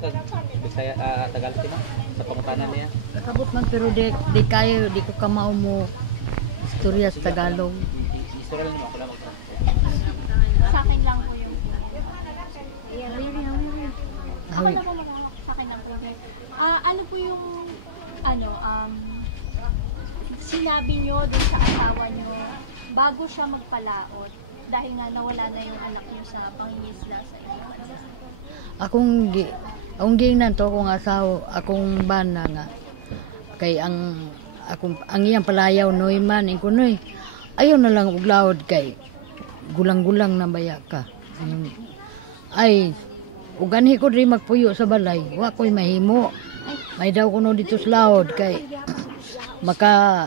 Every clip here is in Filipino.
kag Bisaya Tagalog no sa pangutanan niya. Kasabot man pero di kayo, di ko kamao mo istorya sa Tagalog. Istorya lang ako lang. Sa akin lang po yung ako Ay, na po sa akin lang po. Ano po yung sinabi nyo dun sa asawa nyo bago siya magpalaot dahil nga nawala na yung anak nyo sa pangingisla sa inyo? akong giingnan to akong asawa, akong bana nga kay ang iyang palayaw noy man kunoy ayaw na lang og laod kay gulang-gulang na baya ka. Ay uganhi ko rin magpuyo sa balay, wa ko'y mahimo. May daw kuno dito sa laod kay maka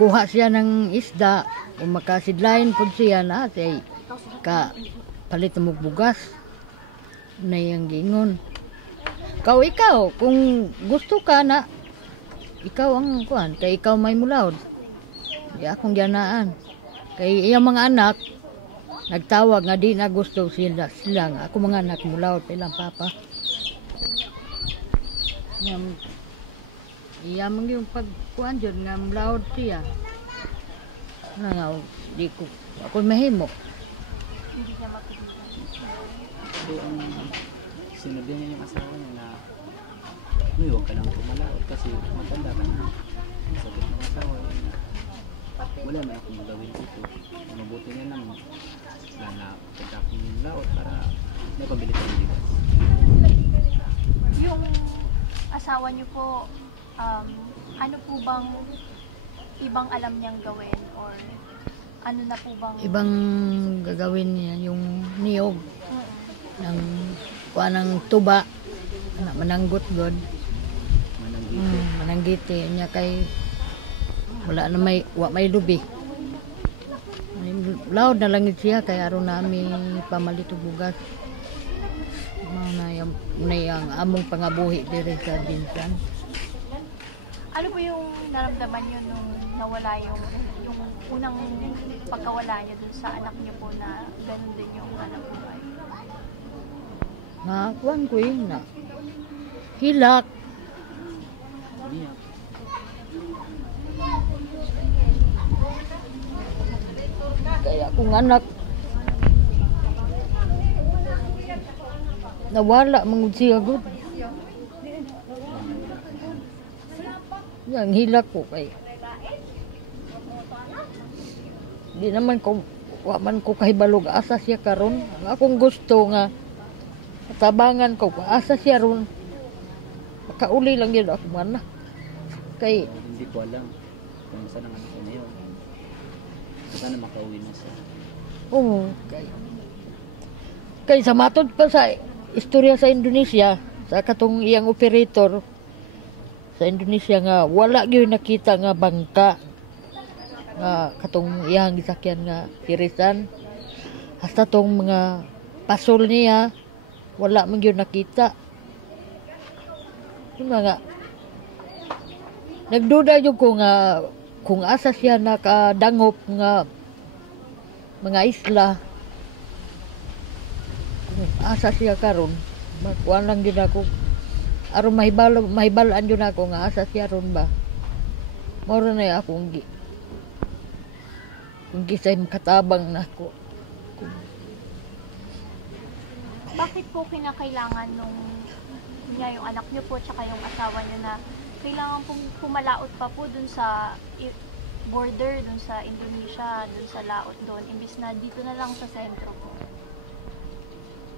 kuha siya ng isda o makasidlain po siya na say ka palit mo bugas na yung gingon. Ikaw, kung gusto ka na ikaw ang kuan kay ikaw may mulawd. Di akong gianaan. Kay iyang mga anak nagtawag nga di na gusto sila nga ako mga anak mulawd ilang papa. Iya mang yung pagkuan dyan nga mulawd siya. Nga di ko ako mahimo. Hindi siya mapigilan. So ang sinabi niya yung asawa niya na huwag ka lang pumalaot kasi matanda ka na. Sabi ng asawa niya wala na akong magawin dito. Mabuti niya lang na punta akong laot para may pabili ka ng bigas. Yung asawa niyo po, ano po bang ibang alam niyang gawin or ano na po bang Ibang gagawin niya yung niyog ng kuha ng tuba na mananggot god. Mananggiti niya kay wala na may lubi. Laod na lang siya kay aron nami pamalit og bugas. Na yung among pangabuhi diri sa Binsan. ano po yung naramdaman niyo nung nawala yung unang pagkawala niyo dun sa anak niyo po na ganun din yung anak buhay? Kuan ko yun na hilak. Kaya kung anak nawala mangud siya gud. Yang hilak ko kay di naman ko wa man ko kahibalog asa siya karon. Ang akong gusto nga tabangan ko asa siya ron. Makauli lang yun ako man. Kay Hindi ko alam kung saan ang anak niya ngayon. Sana makauwi na siya. Oo. Kay sa matod pa sa istorya sa Indonesia, sa katong iyang operator sa Indonesia nga wala gyud nakita nga bangka nga katong iyang gisakyan nga tirisan. Hasta tong mga pasol niya wala man gyud nakita. Yung mga nagduda jud ko nga kung asa siya nakadangop nga mga isla. Kung asa siya karon, magkuan lang gyud ako. Aron mahibalaan gyud ako nga asa siya ron ba. Mao na akong kung gisay makatabang nako. Bakit po kinakailangan nung niya yung anak niyo po tsaka yung asawa niyo na kailangan pong pumalaot pa po dun sa border, dun sa Indonesia, dun sa laot doon, imbis na dito na lang sa sentro po?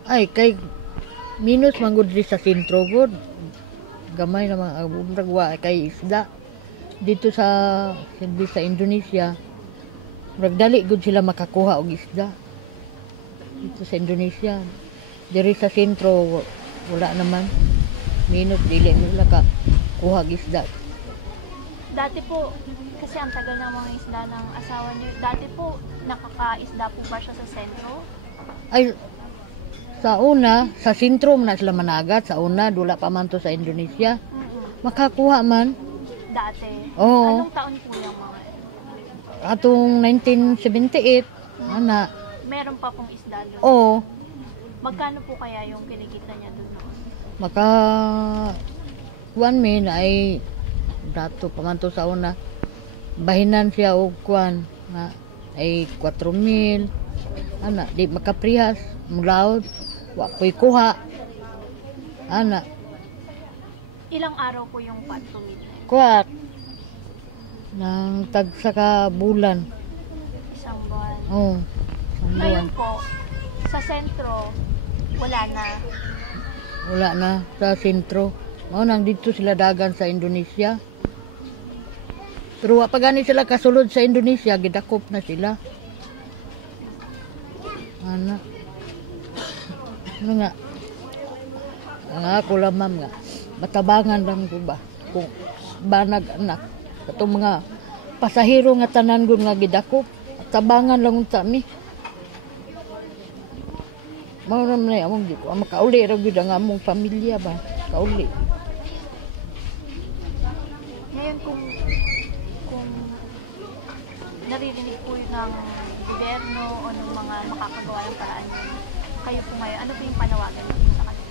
Ay kay minus manggod sa sentro gud. Gamay na mga ragwa kay isda. Dito sa Indonesia, nagdali gud sila makakuha og isda. Dito sa Indonesia, diri sa sentro wala naman. Minus dili nila ka kuha og isda. Dati po, kasi ang tagal ng mga isda ng asawa niyo, dati po nakakaisda po ba siya sa sentro? Ay sa una, sa sentro na sila managat. Sa una, dula pa man to sa Indonesia. Makakuha man. Dati? Oo. Anong taon po yung mga? Atong 1978, ana. Meron pa pong isda doon? Oo. Magkano po kaya yung kinikita niya doon noon? Maka kuan mi na ay dato pamanto sa una. Bahinan siya og kuan nga ay 4,000. Ana di makaprihas mulaod wa ko'y kuha. Ana Ilang araw po yung 4,000 na yun? kuat nang tag sa ka bulan. Isang buwan. Oh, isang buwan. Ngayon po, sa sentro, wala na. Wala na sa sentro. Mao nang dito sila dagan sa Indonesia. Pero wa pa gani sila kasulod sa Indonesia, gidakop na sila. Ana. Ano nga? Nga ako lang ma'am nga. Matabangan lang ko ba? Kung banag anak. Katong mga pasahero nga tanan gud nga gidakop. Tabangan lang unta mi. Mao naman na among di ko makauli ra gyud ang among pamilya ba. Kauli. Ngayon kung naririnig po yun ng gobyerno o ng mga makakagawa ng paraan yun, kayo po ngayon, ano po yung panawagan niyo sa kanila?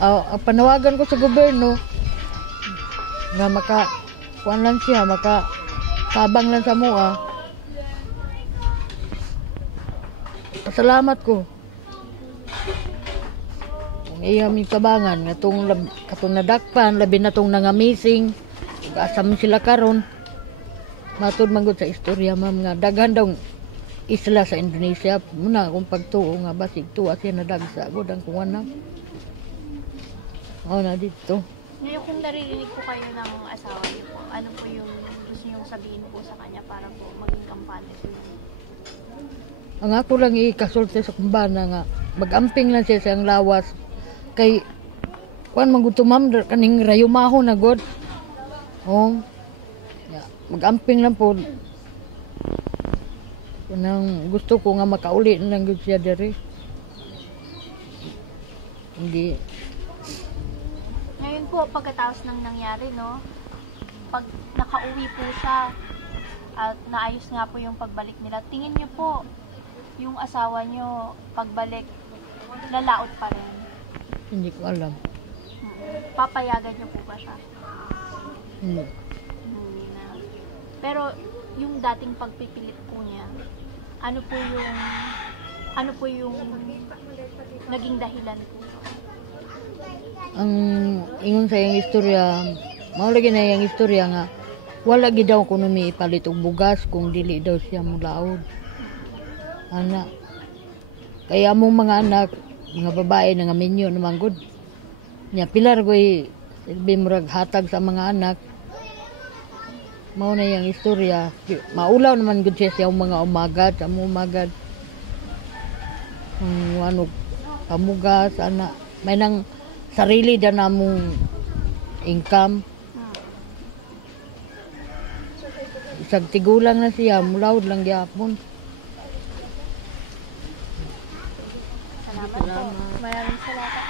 Ang panawagan ko sa gobyerno nga kuan lang siya, tabang lang sa mua. Pasalamat ko. Kung iya mi tabangan nga katong nadakpan labi na tong nangamising, asam sila karon. Matud man gud sa istorya ma'am nga daghan daw isla sa Indonesia muna kung pagtuo nga basig tuwa siya nadagsa gud ang kuwanan. Na dito. Ngayon kung naririnig po kayo ng asawa niyo po, ano po yung gusto niyong sabihin po sa kanya para po maging kampante po yun? Ang ako lang ikasulti sa kumbana nga magamping lang siya sa ang lawas kay kuan man gud to ma'am kaning rayumaho na gud. Oh. Magamping lang po. Nang gusto ko nga makauli na lang siya diri. Hindi. Ngayon po, pagkatapos ng nangyari, no, pag nakauwi po siya at naayos nga po yung pagbalik nila, tingin niyo po yung asawa niyo pagbalik, lalaot pa rin? Hindi ko alam. Papayagan niyo po ba siya? Hindi. Hindi na. Pero yung dating pagpipilit po niya, ano po yung naging dahilan po? Ang ingon sa iyang istorya, maulagi na iyang istorya nga wala gid daw kuno mi ipalit og bugas kung dili daw siya mulaod. Ana. Kaya among mga anak, mga babae nga minyo naman gud. Nya pilar goy silbi murag hatag sa mga anak. Mao na iyang istorya. Maulaw naman gud siya mga umagad, sa umagad. Ano pamugas ana. May nang sarili da namong income. Isang tigulang na siya, mulawd lang gyapon. Salamat po. Maraming salamat.